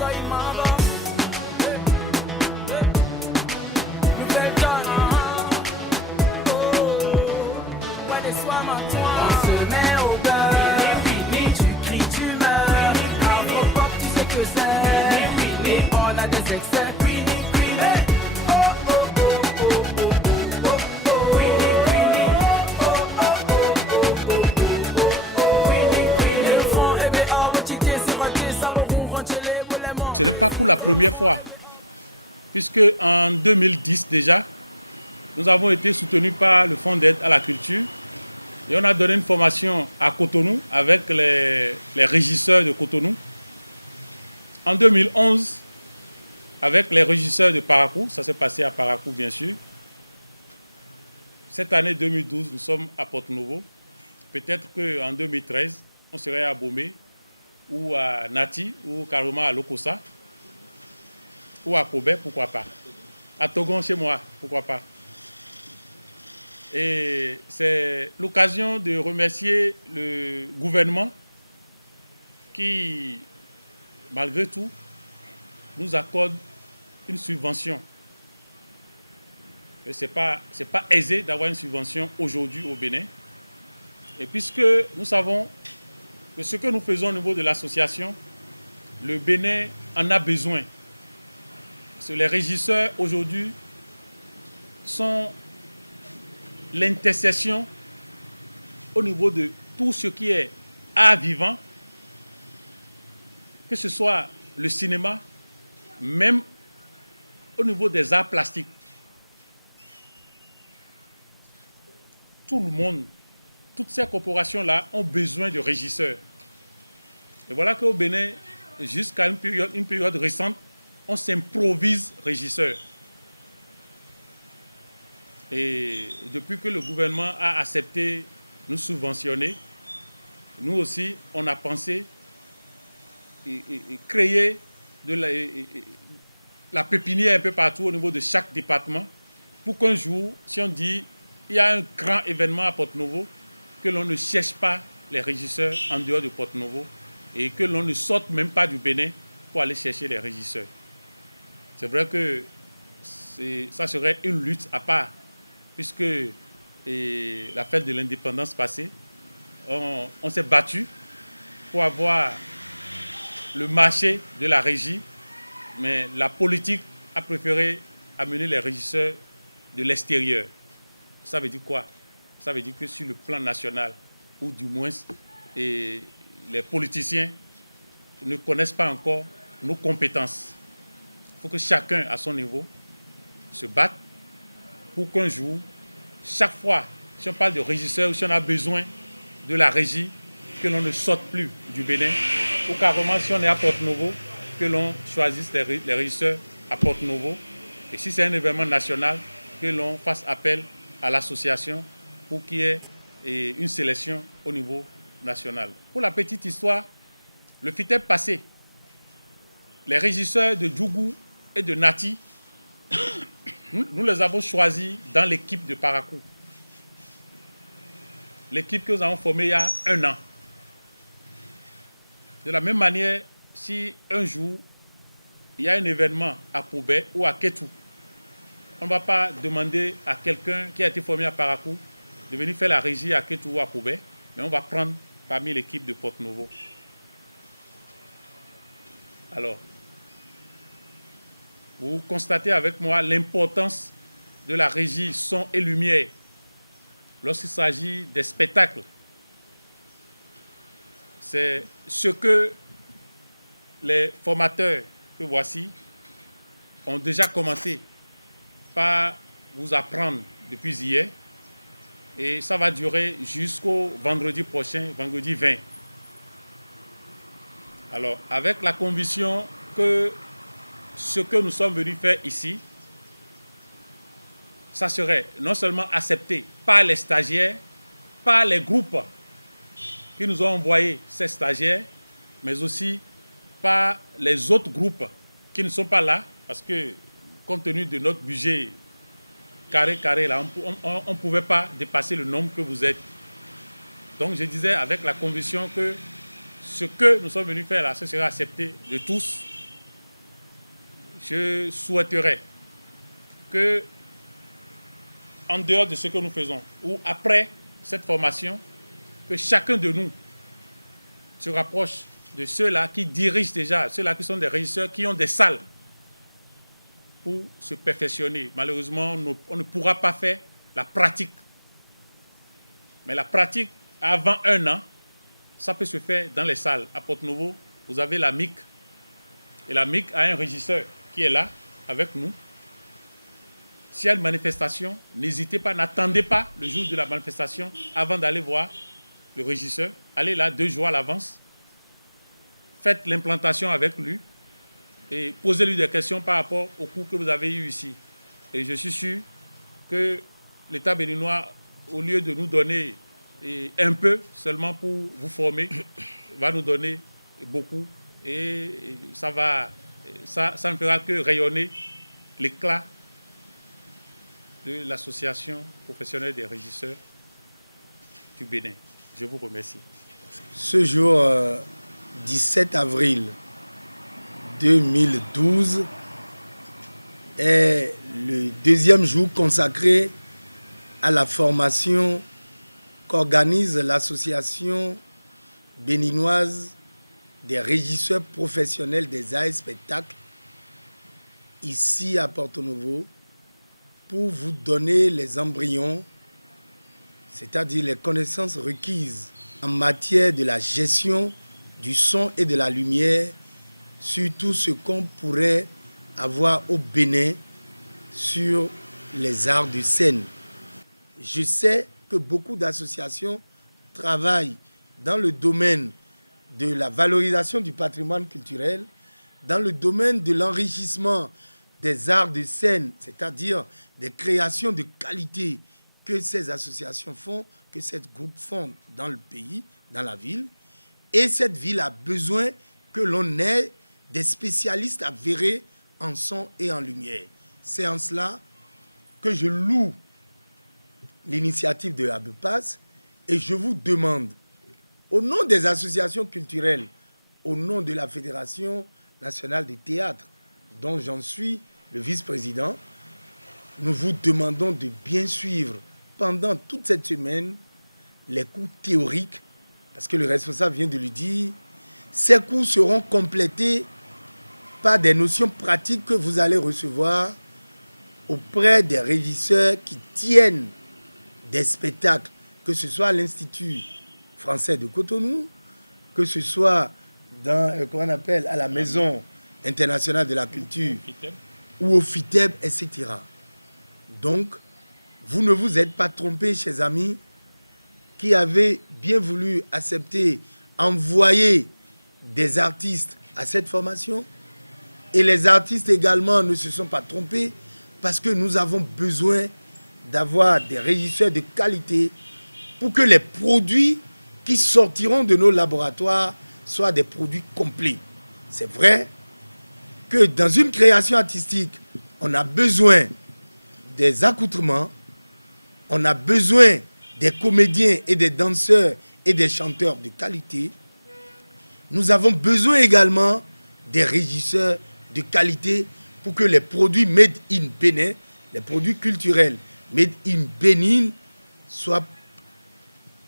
ça il m'en va. Nouvelle donne, oh, ouais, les soirs ma toi. On se met au beurre, tu cries, tu meurs. Afro-pop, tu sais que c'est. Et on a des excès. Hey. Oh, oh, oh, oh, oh, oh, oh, oh. Ce n'est pas pour la première fois, puisque en 2010 déjà, nous avons été soutenus par le Fonds d'aide à la culture et on a donné une formation à Cotonou avec les régisseurs de Cotonou. En 2011, avec les régisseurs de Parakou, ça s'est passé à Parakou bien sûr. Cette année 2012, nous sommes à Porto-Novo. Peut-être qu'en 2013, on serait à Bomé, ou à Nati, ou carrément à Lokossa, ou à Kobe, pourquoi pas. À Togon, chez moi, pourquoi pas. Et c'est l'occasion de remercier le gouvernement qui, malgré tout, nous accorde une subvention. Ce n'est pas aisé d'avoir une subvention aujourd'hui au Bénin. Et puisque nous savons que ce que nous faisons au niveau de l'association, le Bénin en a besoin. Parce que les régisseurs aujourd'hui sont l'intercession au niveau de tout ce qui est art vivant, que ce soit le cinéma, même au niveau des arts plastiques. Tout le monde, toutes ces corporations-là ont besoin de régisseurs. Et voilà qu'au Bénin, jusqu'à une période récente, on s'improvise régisseur. Et depuis que le gouvernement a accepté nous subventionner, nous aussi, on a pensé et créer de la pépinière un peu partout au niveau de chaque département pour qu'un jour, si on dit il y a un grand événement à Porto-Novo, que l'on ne cherche pas les régisseurs en dehors de Porto-Novo et que l'on ne sorte même pas du Bénin pour aller chercher les régisseurs. C'est vrai que ça serait une lutte à part, puisque la fête de l'indépendance passée, on s'est battu pour avoir le marché de la régie, mais la politique a préféré amener les régisseurs de l'extérieur. Ça veut dire quoi? Ça veut dire que sur le plan national, ou du moins les politiciens ne connaissent pas encore nos compétences. Il faut que chacun, à son niveau, se batte pour qu'un jour, chaque fois, si on parle de régisseur ou si on a besoin de la régie, que l'on ne sorte plus du Bénin, ou carrément si on est à Porto-Novo, que l'on choisisse les régisseurs à Porto-Novo. Et si c'est un événement national, que l'on fasse appel à l'association pour qu'il y ait une sélection au niveau national. Pour la petite histoire, le FITEP passé, les régisseurs de Djougou et de Nati, nous les avons choisis dans l'équipe de Parakou. L'équipe que nous avons formée il y a 1 an. De la même manière, si un jour, il y a un événement à Poubé ou à Ketou, on ne va pas demander à quelqu'un qui a été formé à Parakou de venir faire la régie à Ketou ou à Poubé, mais on va prendre parmi l'équipe de Porto-Novo. Alors, vous constatez avec moi l'importance de la régie son et lumière lorsqu'il s'agit des spectacles. C'est ce que les formateurs que voici ont déjà commencé par vous apprendre depuis hier. Et ça va durer jusqu'au vendredi prochain, vendredi 20. Alors, avec la conviction que ce que nous sommes venus faire ici, ça serait non seulement accepté par les stagiaires, par les groupes qui nous ont envoyé ces stagiaires, mais aussi par les autres groupes qui ne sont pas là, parce que compte tenu de notre budget carré, là, on ne pouvait pas dépasser le nombre que vous êtes. Donc je disais avec la conviction que ce que nous sommes venus faire là, ce sera accepté de tous je souhaiterais que, en dehors de ce que nous faisons, ou après cette formation, que chacun de nous se rapproche de ceux-là qui dirigent déjà, ceux-là qui sont des régisseurs, qui ont des salles pour se perfectionner. Malheureusement, on ne pourra pas faire la pratique. Mais la pratique, avant 1 an, ça peut se faire dans les salles. À Porto-Novo, vous avez la MIC. Et la MIC a un régisseur qui est là, avec nous. S'il y a une manifestation, n'hésitez pas, n'attendez pas le jour de la manifestation avant d'aller voir le régisseur. Allez là 2 jours à l'avance. Faites l'implantation avec lui et posez-lui des questions par rapport au cours que vous avez eu ici. Et je suis sûr que l'État béninois, au lieu de nous donner un peu seulement pour vous former, va nous donner beaucoup. Et ça ne fera que rayonner l'éclat de l'association professionnelle des régisseurs du Bénin. Je vous remercie. Ce jour 17 avril 2012 est le 2e jour consacré à la formation qu'organise l'association béninoise des régisseurs professionnels des arts et spectacles ici à Porto-Novo pour vous donner les embryons, c'est-à-dire les connaissances requises en matière de la gestion du son et de la lumière sur tout ce qu'on pourrait avoir au Bénin sur les arts de scène. Je sais que beaucoup d'associations travaillent dans le domaine de la valorisation du patrimoine culturel, dans le domaine de l'enrichissement des arts de scène, c'est-à-dire des créations de qualité que ces associations font, que ces groupes font dans le pays, dans la ville. Et cette ville a besoin que l'on ait des spécialistes avérés en son et en lumière. C'est en cela que je loue l'initiative de ABEPAS et je vous demande, au nom des associations culturelles, au nom de la Fédération nationale des théâtres, dont j'en suis le vice-président, nous vous demandons de bien suivre pendant toute cette semaine les cours théoriques, parce que le responsable vient de le dire, ces cours seront complétés par des notions pratiques que vous allez recevoir auprès des régisseurs qui tiennent des spectacles, que ce soit à l'Institut français de Cotonou, que ce soit dans, comment on appelle, à la Maison internationale de la culture, ou au FITEB, etc. Donc, vous ne vous êtes pas trompés, chers amis, qui avez bien voulu accepter, envoyer des artistes à cette formation. Et les artistes également ne se sont pas trompés parce que nous avons besoin d'avoir des régisseurs de qualité pour que les produits qui sortiront de nos laboratoires soient des produits complets. C'est vrai que dans une création artistique, on a besoin des accoutrements, on a besoin des comédiens et des danseurs et des chanteurs de qualité. Nous avons besoin également des régisseurs de qualité pour que les produits made in Bénin, les produits culturels made in Bénin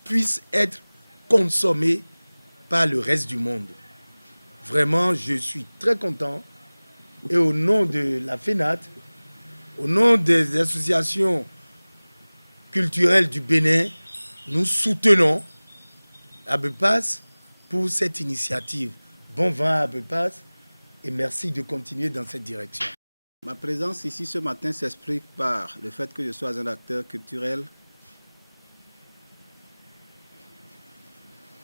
puissent être consommés par le reste du monde. Vraiment, je suis très content. Et au nom de la FENAT, au nom des associations culturelles du Bénin, nous soutenons ABEPAS pour cette initiative. Bon vent à ABEPAS et merci de continuer dans cette direction. Ma présence ici ce matin s'explique par le fait que je sois un acteur culturel,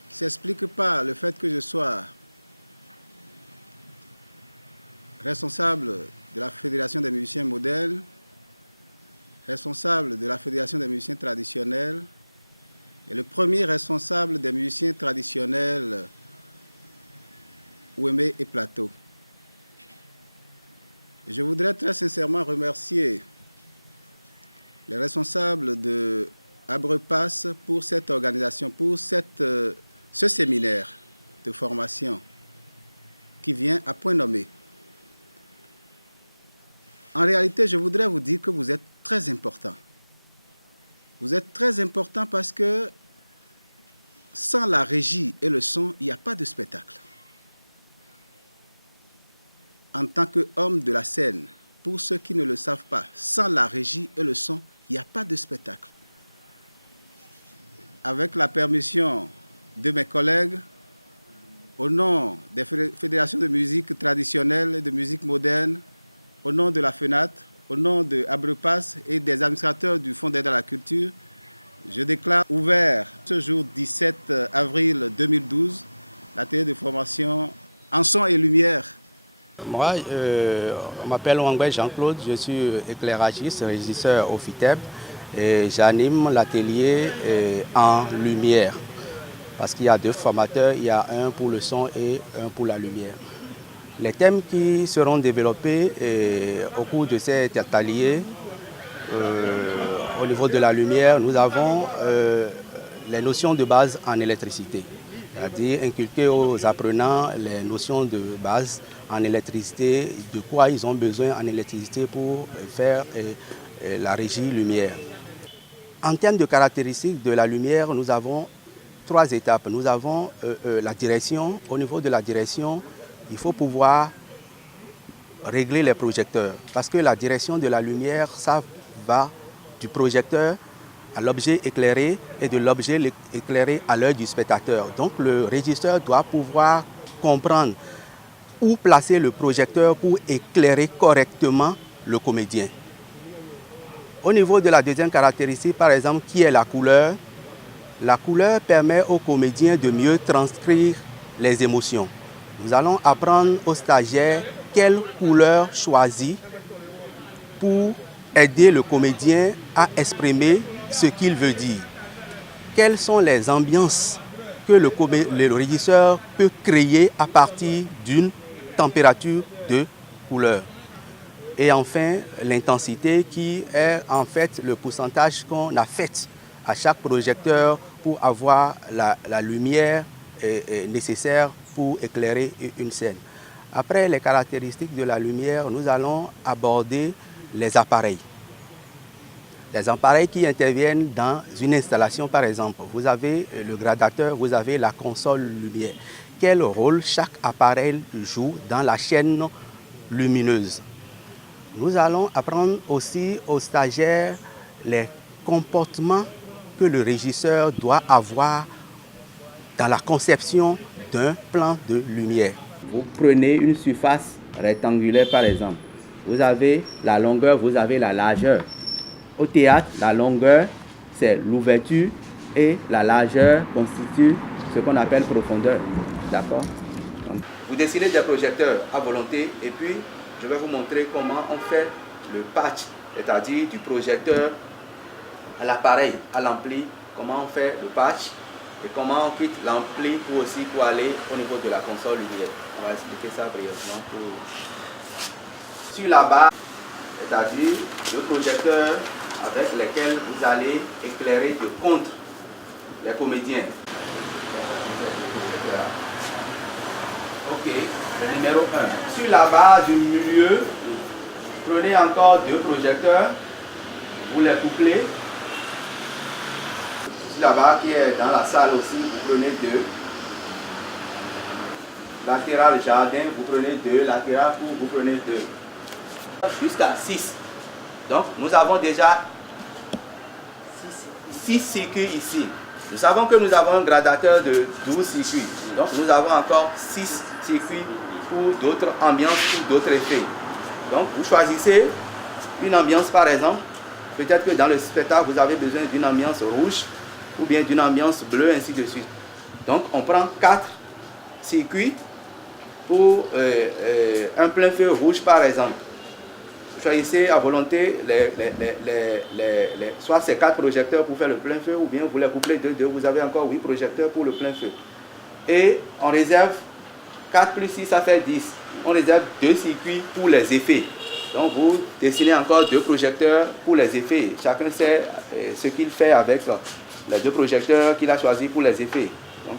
s'explique par le fait que je sois responsable de la Fédération des musiciens modèles, responsable de la Fédération des musiciens traditionnels et le premier responsable des musiciens traditionnels Ouémé et Plateau. Je voudrais très sincèrement remercier les responsables de ABEPAS pour cette organisation, pour ce séminaire de formation qui vient à point nommé. En réalité, je voudrais vous dire que vous êtes très important. Vous êtes très important parce que sans la régie et le son, il n'y a pas de spectacle. En tant qu'homme de la scène, pour ceux qui ne le savent pas, sans la régie et le son, il n'y a pas de spectacle. Avec la permission de mes collègues, au nom des fédérations de musique traditionnelle et de musique moderne, au nom de la FENAT, au nom de Abrepass et des administrateurs du Fonds d'aide à la culture, je déclare ouvert ce jour 17 avril 2012 l'atelier de formation en son et lumière. Moi, on m'appelle Wangwe Jean-Claude, je suis éclairagiste, régisseur au FITEB et j'anime l'atelier en lumière. Parce qu'il y a deux formateurs, il y a un pour le son et un pour la lumière. Les thèmes qui seront développés au cours de cet atelier, au niveau de la lumière, nous avons les notions de base en électricité. C'est-à-dire inculquer aux apprenants les notions de base en électricité, de quoi ils ont besoin en électricité pour faire la régie lumière. En termes de caractéristiques de la lumière, nous avons 3 étapes. Nous avons la direction. Au niveau de la direction, il faut pouvoir régler les projecteurs. Parce que la direction de la lumière, ça va du projecteur à l'objet éclairé et de l'objet éclairé à l'œil du spectateur. Donc le régisseur doit pouvoir comprendre où placer le projecteur pour éclairer correctement le comédien. Au niveau de la deuxième caractéristique, par exemple, qui est la couleur permet au comédien de mieux transcrire les émotions. Nous allons apprendre aux stagiaires quelle couleur choisir pour aider le comédien à exprimer ce qu'il veut dire. Quelles sont les ambiances que le régisseur peut créer à partir d'une température de couleur. Et enfin, l'intensité qui est en fait le pourcentage qu'on a fait à chaque projecteur pour avoir la lumière nécessaire pour éclairer une scène. Après les caractéristiques de la lumière, nous allons aborder les appareils. Les appareils qui interviennent dans une installation, par exemple. Vous avez le gradateur, vous avez la console lumière. Quel rôle chaque appareil joue dans la chaîne lumineuse? Nous allons apprendre aussi aux stagiaires les comportements que le régisseur doit avoir dans la conception d'un plan de lumière. Vous prenez une surface rectangulaire, par exemple. Vous avez la longueur, vous avez la largeur. Au théâtre, la longueur, c'est l'ouverture et la largeur constitue ce qu'on appelle profondeur. D'accord? Vous dessinez des projecteurs à volonté et puis je vais vous montrer comment on fait le patch, c'est-à-dire du projecteur à l'appareil, à l'ampli, comment on fait le patch et comment on quitte l'ampli pour aller au niveau de la console lumière. On va expliquer ça brièvement. Sur la barre, c'est-à-dire le projecteur avec lequel vous allez éclairer de contre les comédiens. Ok, le numéro 1. Sur la barre du milieu, prenez encore 2 projecteurs, vous les couplez. Sur la barre qui est dans la salle aussi, vous prenez 2. Latéral jardin, vous prenez 2. Latéral cour, vous prenez 2. Jusqu'à 6. Donc nous avons déjà 6 circuits ici. Nous savons que nous avons un gradateur de 12 circuits. Donc nous avons encore 6 circuits pour d'autres ambiances, pour d'autres effets. Donc vous choisissez une ambiance par exemple. Peut-être que dans le spectacle vous avez besoin d'une ambiance rouge ou bien d'une ambiance bleue, ainsi de suite. Donc on prend 4 circuits pour un plein feu rouge par exemple. Vous choisissez à volonté soit ces 4 projecteurs pour faire le plein feu ou bien vous les couplez 2-2, vous avez encore 8 projecteurs pour le plein feu. Et on réserve 4 plus 6, ça fait 10. On réserve 2 circuits pour les effets. Donc vous dessinez encore 2 projecteurs pour les effets. Chacun sait ce qu'il fait avec les 2 projecteurs qu'il a choisis pour les effets. Donc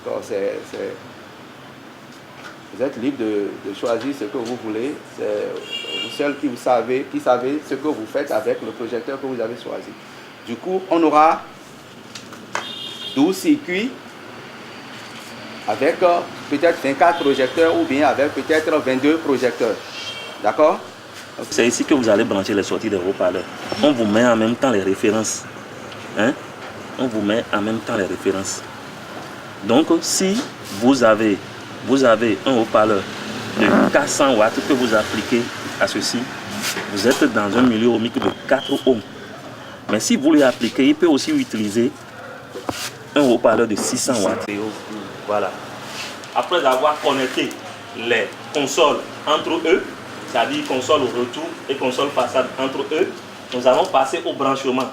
Vous êtes libre de choisir ce que vous voulez. C'est vous seul qui savez ce que vous faites avec le projecteur que vous avez choisi. Du coup, on aura 12 circuits avec peut-être 24 projecteurs ou bien avec peut-être 22 projecteurs. D'accord? C'est ici que vous allez brancher les sorties des haut-parleurs. On vous met en même temps les références. Hein? On vous met en même temps les références. Donc, si vous avez un haut-parleur de 400 watts que vous appliquez à ceci, vous êtes dans un milieu ohmique de 4 ohms. Mais si vous lui appliquez, il peut aussi utiliser un haut-parleur de 600 watts. Voilà. Après avoir connecté les consoles entre eux, c'est-à-dire console au retour et console façade entre eux, nous allons passer au branchement.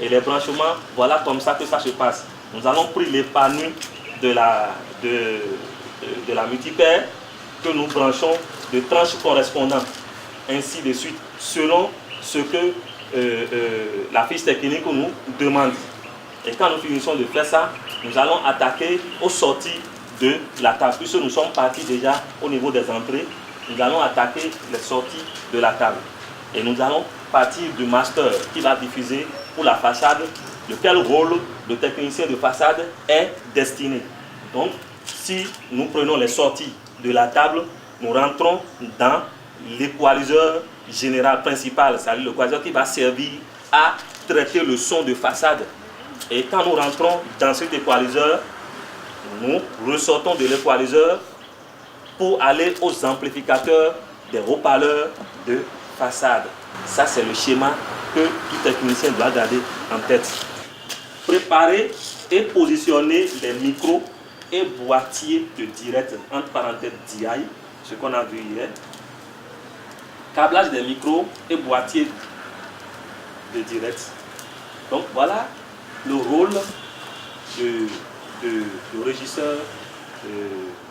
Et les branchements, voilà comme ça que ça se passe. Nous allons prendre les panneaux de la multipaire que nous branchons de tranches correspondantes, ainsi de suite, selon ce que la fiche technique nous demande. Et quand nous finissons de faire ça, nous allons attaquer aux sorties de la table. Puisque nous sommes partis déjà au niveau des entrées, nous allons attaquer les sorties de la table. Et nous allons partir du master qui va diffuser pour la façade, de quel rôle le technicien de façade est destiné. Donc, si nous prenons les sorties de la table, nous rentrons dans l'équaliseur général principal, c'est-à-dire l'équaliseur qui va servir à traiter le son de façade. Et quand nous rentrons dans cet équaliseur, nous ressortons de l'équaliseur pour aller aux amplificateurs des haut-parleurs de façade. Ça, c'est le schéma que tout technicien doit garder en tête. Préparer et positionner les micros et boîtiers de direct, entre parenthèses DI, ce qu'on a vu hier. Câblage des micros et boîtiers de direct. Donc voilà le rôle du régisseur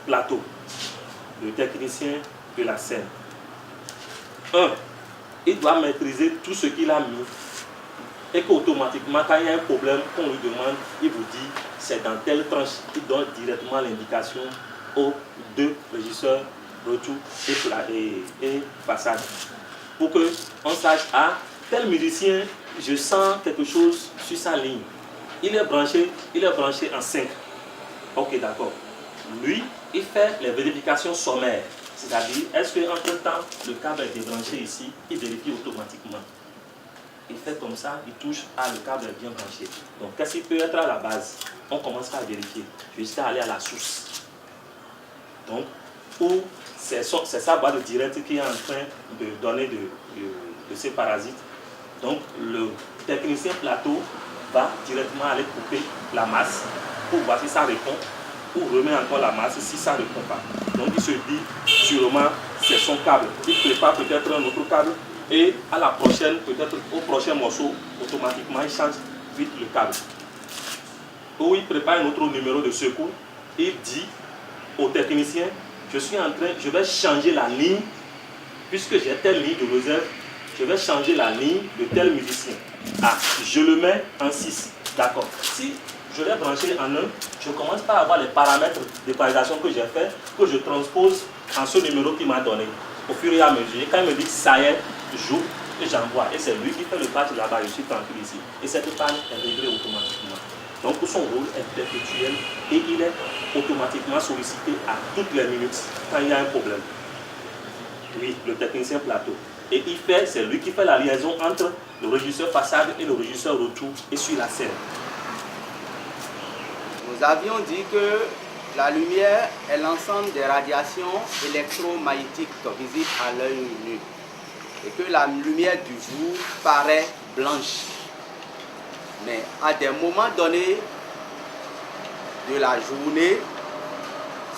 plateau, le technicien de la scène. 1. Il doit maîtriser tout ce qu'il a mis et qu'automatiquement, quand il y a un problème qu'on lui demande, il vous dit c'est dans telle tranche. Il donne directement l'indication aux deux régisseurs retour et façade pour qu'on sache, ah, tel musicien, je sens quelque chose sur sa ligne. Il est branché en 5. Ok, d'accord. Lui, il fait les vérifications sommaires. C'est-à-dire, est-ce qu'entre-temps, le câble est débranché ici, il vérifie automatiquement. Il fait comme ça, il touche, ah, le câble est bien branché. Donc, qu'est-ce qui peut être à la base? On commence à vérifier, jusqu'à aller à la source. Donc, c'est sa boîte de direct qui est en train de donner de ces parasites. Donc, le technicien plateau va directement aller couper la masse pour voir si ça répond, ou remet encore la masse si ça ne répond pas. Donc il se dit sûrement c'est son câble. Il prépare peut-être un autre câble et à la prochaine, peut-être au prochain morceau, automatiquement il change vite le câble. Ou il prépare un autre numéro de secours, il dit au technicien, je vais changer la ligne, puisque j'ai telle ligne de réserve, je vais changer la ligne de tel musicien. Ah, je le mets en 6. D'accord. Si je l'ai branché en 1, je commence par avoir les paramètres d'équalisation que j'ai fait, que je transpose en ce numéro qu'il m'a donné. Au fur et à mesure, quand il me dit ça y est, joue et j'envoie. Et c'est lui qui fait le patch là-bas, je suis tranquille ici. Et cette panne est réglée automatiquement. Donc son rôle est perpétuel et il est automatiquement sollicité à toutes les minutes quand il y a un problème. Oui, le technicien plateau. Et c'est lui qui fait la liaison entre le régisseur façade et le régisseur retour et sur la scène. Nous avions dit que la lumière est l'ensemble des radiations électromagnétiques visibles à l'œil nu. Et que la lumière du jour paraît blanche. Mais à des moments donnés de la journée,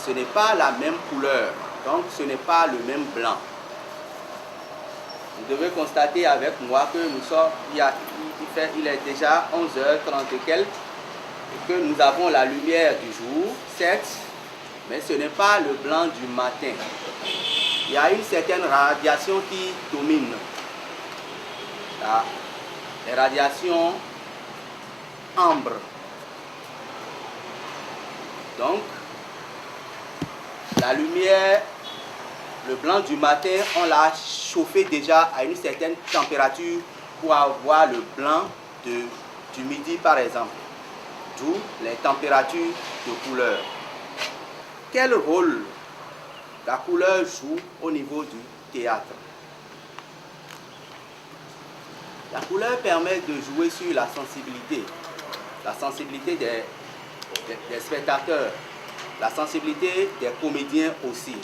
ce n'est pas la même couleur. Donc ce n'est pas le même blanc. Vous devez constater avec moi que nous sommes, il est déjà 11h30 et quelques, et que nous avons la lumière du jour, certes, mais ce n'est pas le blanc du matin. Il y a une certaine radiation qui domine. Là, les radiations ambre. Donc, La lumière, le blanc du matin, on l'a chauffé déjà à une certaine température pour avoir le blanc du midi par exemple. D'où les températures de couleur. Quel rôle la couleur joue au niveau du théâtre? La couleur permet de jouer sur la sensibilité des spectateurs, la sensibilité des comédiens aussi.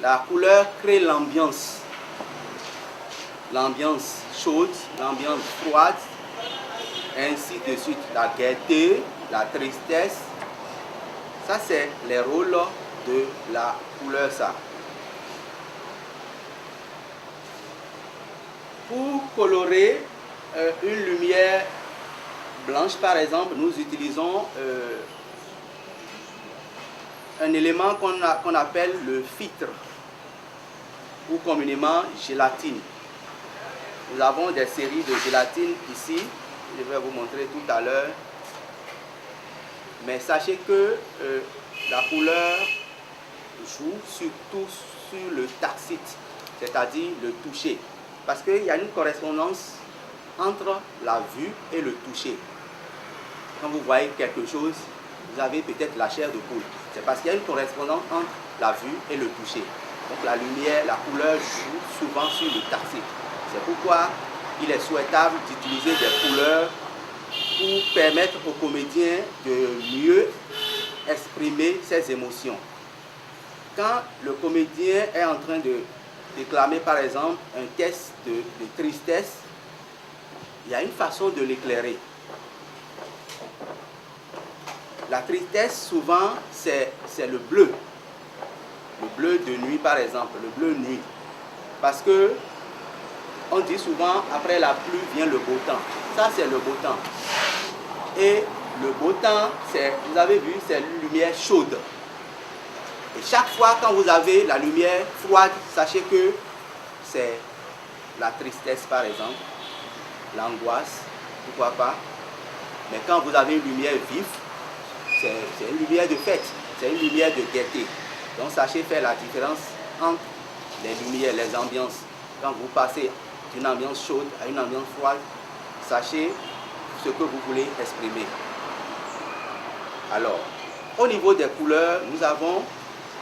La couleur crée l'ambiance chaude, l'ambiance froide, ainsi de suite. La gaieté, la tristesse, ça c'est les rôles de la couleur ça. Pour colorer une lumière blanche par exemple, nous utilisons un élément qu'on appelle le filtre ou communément gélatine. Nous avons des séries de gélatine ici, je vais vous montrer tout à l'heure. Mais sachez que la couleur joue surtout sur le tacite, c'est-à-dire le toucher. Parce qu'il y a une correspondance entre la vue et le toucher. Quand vous voyez quelque chose, vous avez peut-être la chair de poule. C'est parce qu'il y a une correspondance entre la vue et le toucher. Donc la lumière, la couleur joue souvent sur le tacite. C'est pourquoi il est souhaitable d'utiliser des couleurs pour permettre aux comédiens de mieux exprimer ses émotions. Quand le comédien est en train de déclamer par exemple un texte de tristesse, il y a une façon de l'éclairer. La tristesse souvent c'est le bleu de nuit par exemple, le bleu nuit. Parce que on dit souvent après la pluie vient le beau temps. Ça c'est le beau temps. Et le beau temps, vous avez vu, c'est une lumière chaude. Et chaque fois quand vous avez la lumière froide, sachez que c'est la tristesse par exemple, l'angoisse, pourquoi pas. Mais quand vous avez une lumière vive, c'est une lumière de fête, c'est une lumière de gaieté. Donc sachez faire la différence entre les lumières, les ambiances. Quand vous passez d'une ambiance chaude à une ambiance froide, sachez ce que vous voulez exprimer. Alors, au niveau des couleurs, nous avons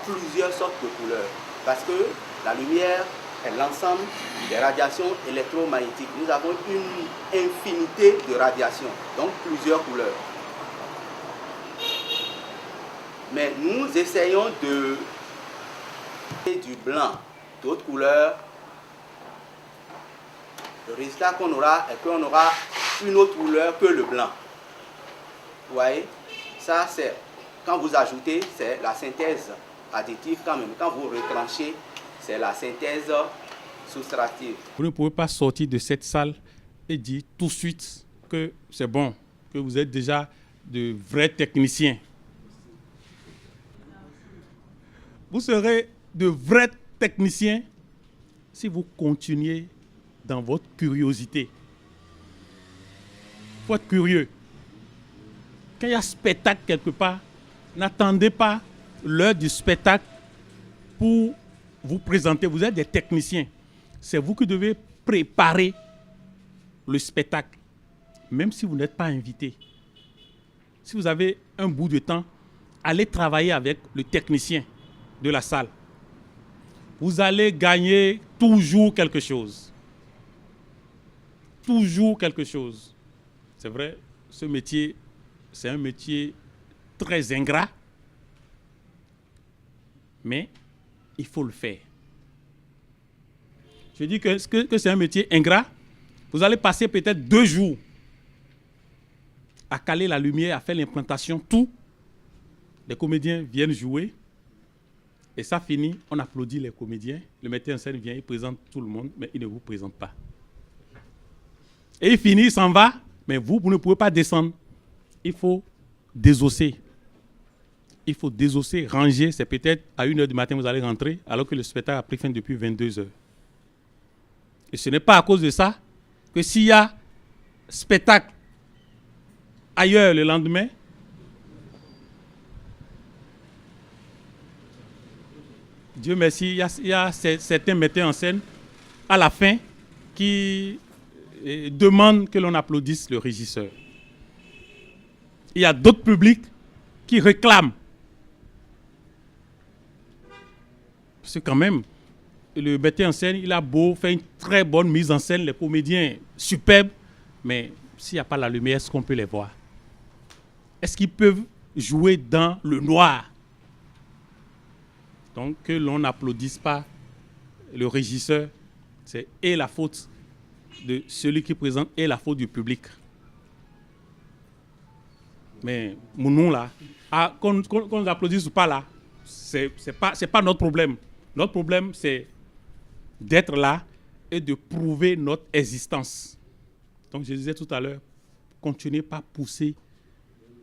plusieurs sortes de couleurs. Parce que la lumière est l'ensemble des radiations électromagnétiques. Nous avons une infinité de radiations, donc plusieurs couleurs. Mais nous essayons de du blanc, d'autres couleurs. Le résultat qu'on aura est qu'on aura une autre couleur que le blanc. Vous voyez, ça c'est, quand vous ajoutez, c'est la synthèse additive quand même. Quand vous retranchez, c'est la synthèse soustractive. Vous ne pouvez pas sortir de cette salle et dire tout de suite que c'est bon, que vous êtes déjà de vrais techniciens. Vous serez de vrais techniciens si vous continuez dans votre curiosité. Il faut être curieux. Quand il y a spectacle quelque part, n'attendez pas l'heure du spectacle pour vous présenter. Vous êtes des techniciens. C'est vous qui devez préparer le spectacle, même si vous n'êtes pas invité. Si vous avez un bout de temps, allez travailler avec le technicien de la salle. Vous allez gagner toujours quelque chose. Toujours quelque chose. C'est vrai, ce métier, c'est un métier très ingrat, mais il faut le faire. Je dis que c'est un métier ingrat. Vous allez passer peut-être 2 jours à caler la lumière, à faire l'implantation, tout. Les comédiens viennent jouer. Et ça finit, on applaudit les comédiens. Le metteur en scène vient, il présente tout le monde, mais il ne vous présente pas. Et il finit, il s'en va, mais vous ne pouvez pas descendre. Il faut désosser. Il faut désosser, ranger. C'est peut-être à 1h du matin vous allez rentrer, alors que le spectacle a pris fin depuis 22h. Et ce n'est pas à cause de ça que s'il y a spectacle ailleurs le lendemain, Dieu merci, il y a certains metteurs en scène à la fin qui demandent que l'on applaudisse le régisseur. Il y a d'autres publics qui réclament. Parce que quand même, le metteur en scène, il a beau faire une très bonne mise en scène, les comédiens superbes, mais s'il n'y a pas la lumière, est-ce qu'on peut les voir? Est-ce qu'ils peuvent jouer dans le noir? Donc que l'on n'applaudisse pas le régisseur, c'est et la faute de celui qui présente et la faute du public. Mais nous là, qu'on nous applaudisse ou pas là, c'est pas notre problème. Notre problème, c'est d'être là et de prouver notre existence. Donc je disais tout à l'heure, continuez par pousser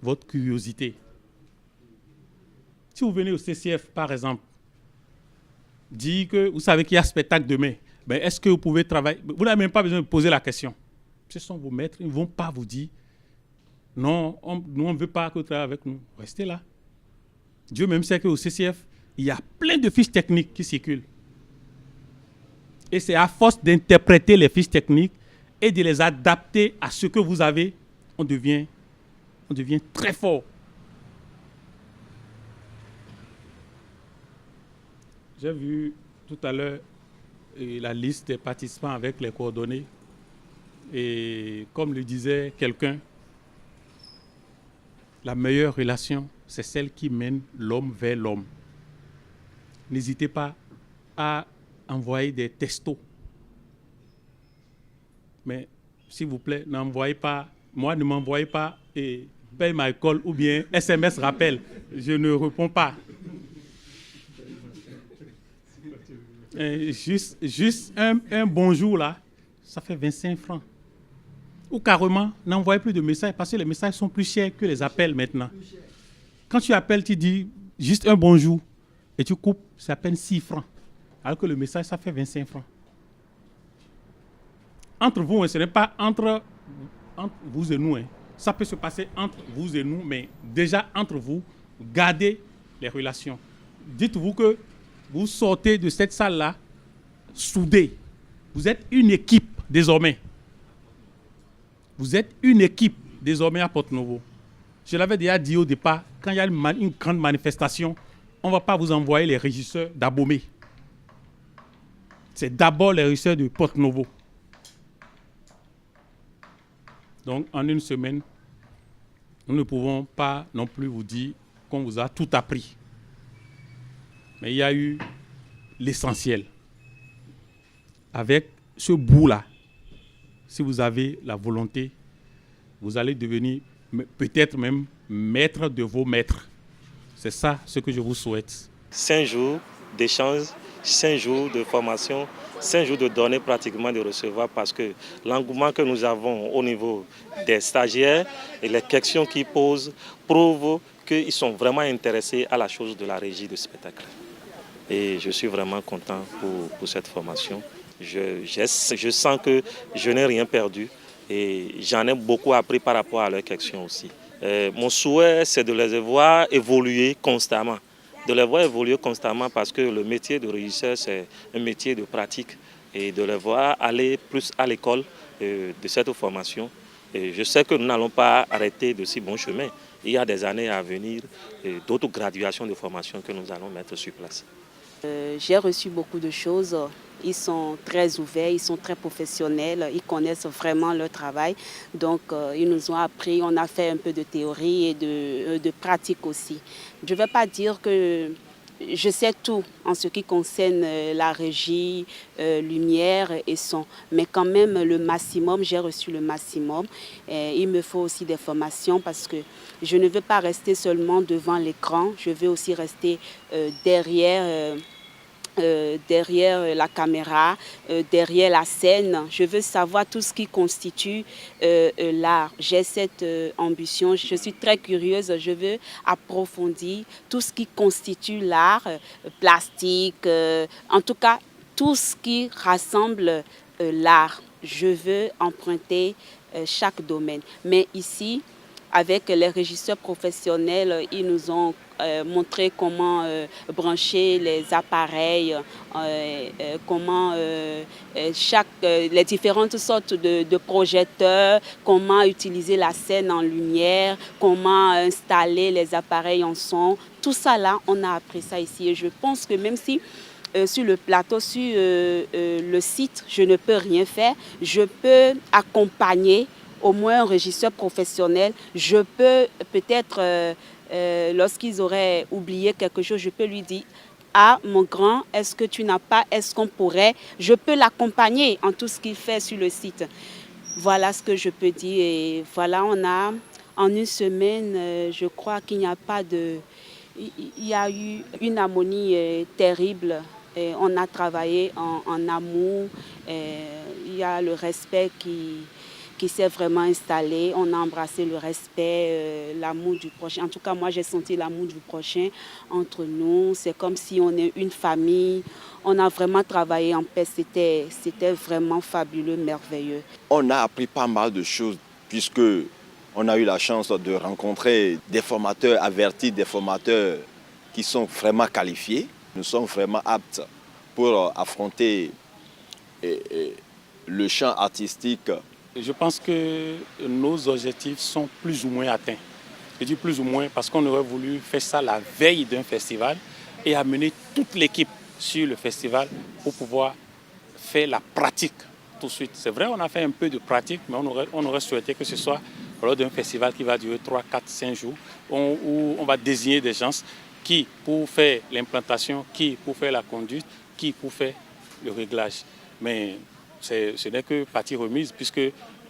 votre curiosité. Si vous venez au CCF, par exemple, dit que vous savez qu'il y a spectacle demain, ben est-ce que vous pouvez travailler? Vous n'avez même pas besoin de poser la question. Ce sont vos maîtres, ils ne vont pas vous dire non, nous on ne veut pas que vous travaillez avec nous. Restez là. Dieu même sait qu'au CCF, il y a plein de fiches techniques qui circulent. Et c'est à force d'interpréter les fiches techniques et de les adapter à ce que vous avez, on devient très fort. J'ai vu tout à l'heure la liste des participants avec les coordonnées. Et comme le disait quelqu'un, la meilleure relation, c'est celle qui mène l'homme vers l'homme. N'hésitez pas à envoyer des textos. Mais s'il vous plaît, n'envoyez pas, moi ne m'envoyez pas et paye ma école ou bien SMS rappel. Je ne réponds pas. Juste un bonjour là, ça fait 25 francs. Ou carrément, n'envoyez plus de messages parce que les messages sont plus chers que les appels maintenant. Quand tu appelles, tu dis juste un bonjour et tu coupes, c'est à peine 6 francs. Alors que le message, ça fait 25 francs. Entre vous, ce n'est pas entre vous et nous. Ça peut se passer entre vous et nous, mais déjà entre vous, gardez les relations. Dites-vous que vous sortez de cette salle-là soudés. Vous êtes une équipe désormais. Vous êtes une équipe désormais à Porto-Novo. Je l'avais déjà dit au départ, quand il y a une grande manifestation, on ne va pas vous envoyer les régisseurs d'Abomey. C'est d'abord les régisseurs de Porto-Novo. Donc, en une semaine, nous ne pouvons pas non plus vous dire qu'on vous a tout appris. Mais il y a eu l'essentiel. Avec ce bout-là, si vous avez la volonté, vous allez devenir peut-être même maître de vos maîtres. C'est ça ce que je vous souhaite. 5 jours d'échange, 5 jours de formation, 5 jours de donner pratiquement de recevoir parce que l'engouement que nous avons au niveau des stagiaires et les questions qu'ils posent prouvent qu'ils sont vraiment intéressés à la chose de la régie de spectacle. Et je suis vraiment content pour cette formation. Je sens que je n'ai rien perdu et j'en ai beaucoup appris par rapport à leurs questions aussi. Mon souhait, c'est de les voir évoluer constamment. De les voir évoluer constamment parce que le métier de régisseur, c'est un métier de pratique. Et de les voir aller plus à l'école de cette formation. Et je sais que nous n'allons pas arrêter de si bon chemin. Il y a des années à venir, d'autres graduations de formation que nous allons mettre sur place. J'ai reçu beaucoup de choses. Ils sont très ouverts, ils sont très professionnels, ils connaissent vraiment leur travail. Donc, ils nous ont appris, on a fait un peu de théorie et de pratique aussi. Je ne vais pas dire que je sais tout en ce qui concerne la régie, lumière et son. Mais quand même, le maximum, j'ai reçu le maximum. Il me faut aussi des formations parce que je ne veux pas rester seulement devant l'écran. Je veux aussi rester derrière la caméra, derrière la scène. Je veux savoir tout ce qui constitue l'art. J'ai cette ambition. Je suis très curieuse. Je veux approfondir tout ce qui constitue l'art, plastique, en tout cas, tout ce qui rassemble l'art. Je veux emprunter chaque domaine. Mais ici, avec les régisseurs professionnels, ils nous ont montré comment brancher les appareils, comment les différentes sortes de projecteurs, comment utiliser la scène en lumière, comment installer les appareils en son. Tout ça là, on a appris ça ici et je pense que même si sur le plateau, sur le site, je ne peux rien faire, je peux accompagner au moins un régisseur professionnel. Je peux peut-être, lorsqu'ils auraient oublié quelque chose, je peux lui dire « Ah, mon grand, est-ce que tu n'as pas, est-ce qu'on pourrait ?» Je peux l'accompagner en tout ce qu'il fait sur le site. Voilà ce que je peux dire. Et voilà, on a, en une semaine, je crois qu'il n'y a pas de... Il y a eu une harmonie terrible. Et on a travaillé en amour. Il y a le respect qui s'est vraiment installé. On a embrassé le respect, l'amour du prochain. En tout cas, moi, j'ai senti l'amour du prochain entre nous. C'est comme si on est une famille. On a vraiment travaillé en paix. C'était vraiment fabuleux, merveilleux. On a appris pas mal de choses puisque on a eu la chance de rencontrer des formateurs avertis, des formateurs qui sont vraiment qualifiés. Nous sommes vraiment aptes pour affronter le champ artistique. Je pense que nos objectifs sont plus ou moins atteints. Je dis plus ou moins parce qu'on aurait voulu faire ça la veille d'un festival et amener toute l'équipe sur le festival pour pouvoir faire la pratique tout de suite. C'est vrai, on a fait un peu de pratique, mais on aurait souhaité que ce soit lors d'un festival qui va durer 3, 4, 5 jours, où on va désigner des gens qui pour faire l'implantation, qui pour faire la conduite, qui pour faire le réglage. Mais ce n'est que partie remise, puisque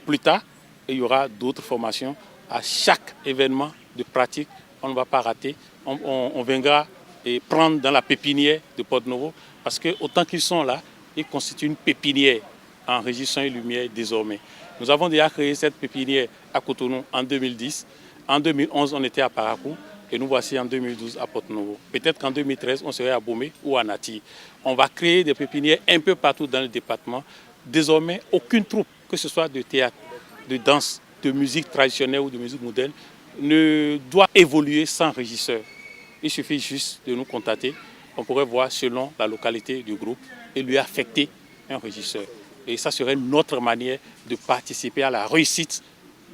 plus tard, il y aura d'autres formations. À chaque événement de pratique, on ne va pas rater. On viendra et prendre dans la pépinière de Porto-Novo, parce que autant qu'ils sont là, ils constituent une pépinière en régie son et lumière désormais. Nous avons déjà créé cette pépinière à Cotonou en 2010. En 2011, on était à Paracou. Et nous voici en 2012 à Porto-Novo. Peut-être qu'en 2013, on serait à Bomé ou à Nati. On va créer des pépinières un peu partout dans le département. Désormais, aucune troupe, que ce soit de théâtre, de danse, de musique traditionnelle ou de musique moderne, ne doit évoluer sans régisseur. Il suffit juste de nous contacter. On pourrait voir selon la localité du groupe et lui affecter un régisseur. Et ça serait notre manière de participer à la réussite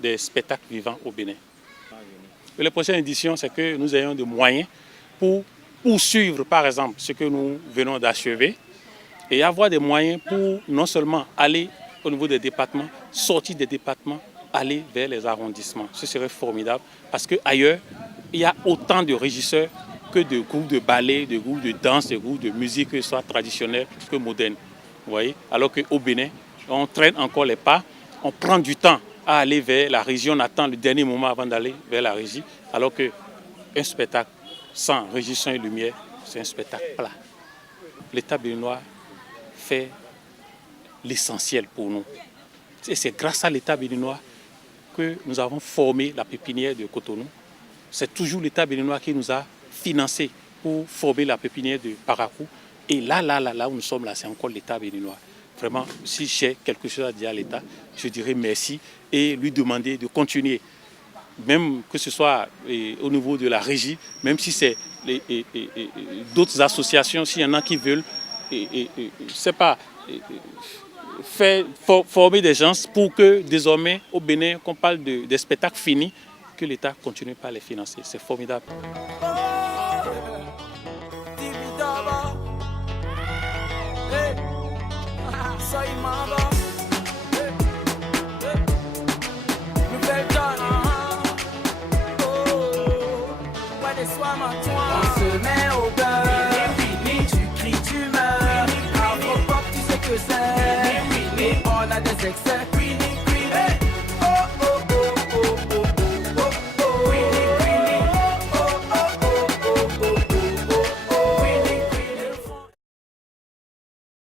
des spectacles vivants au Bénin. Et la prochaine édition, c'est que nous ayons des moyens pour poursuivre, par exemple, ce que nous venons d'achever et avoir des moyens pour non seulement aller au niveau des départements, sortir des départements, aller vers les arrondissements. Ce serait formidable parce qu'ailleurs, il y a autant de régisseurs que de groupes de ballet, de groupes de danse, de groupes de musique, que ce soit traditionnelle que moderne. Vous voyez? Alors qu'au Bénin, on traîne encore les pas, on prend du temps à aller vers la régie, on attend le dernier moment avant d'aller vers la régie, alors qu'un spectacle sans régie son et lumière, c'est un spectacle plat. L'État béninois fait l'essentiel pour nous. Et c'est grâce à l'État béninois que nous avons formé la pépinière de Cotonou. C'est toujours l'État béninois qui nous a financé pour former la pépinière de Paracou. Et là où nous sommes là, c'est encore l'État béninois. Vraiment, si j'ai quelque chose à dire à l'État, je dirais merci et lui demander de continuer. Même que ce soit au niveau de la régie, même si c'est d'autres associations, s'il y en a qui veulent, former des gens pour que désormais au Bénin, qu'on parle des spectacles finis, que l'État continue par les financer. C'est formidable. On se met au beurre, tu cries, tu meurs. Afro-pop, tu sais que c'est. Et on a des excès.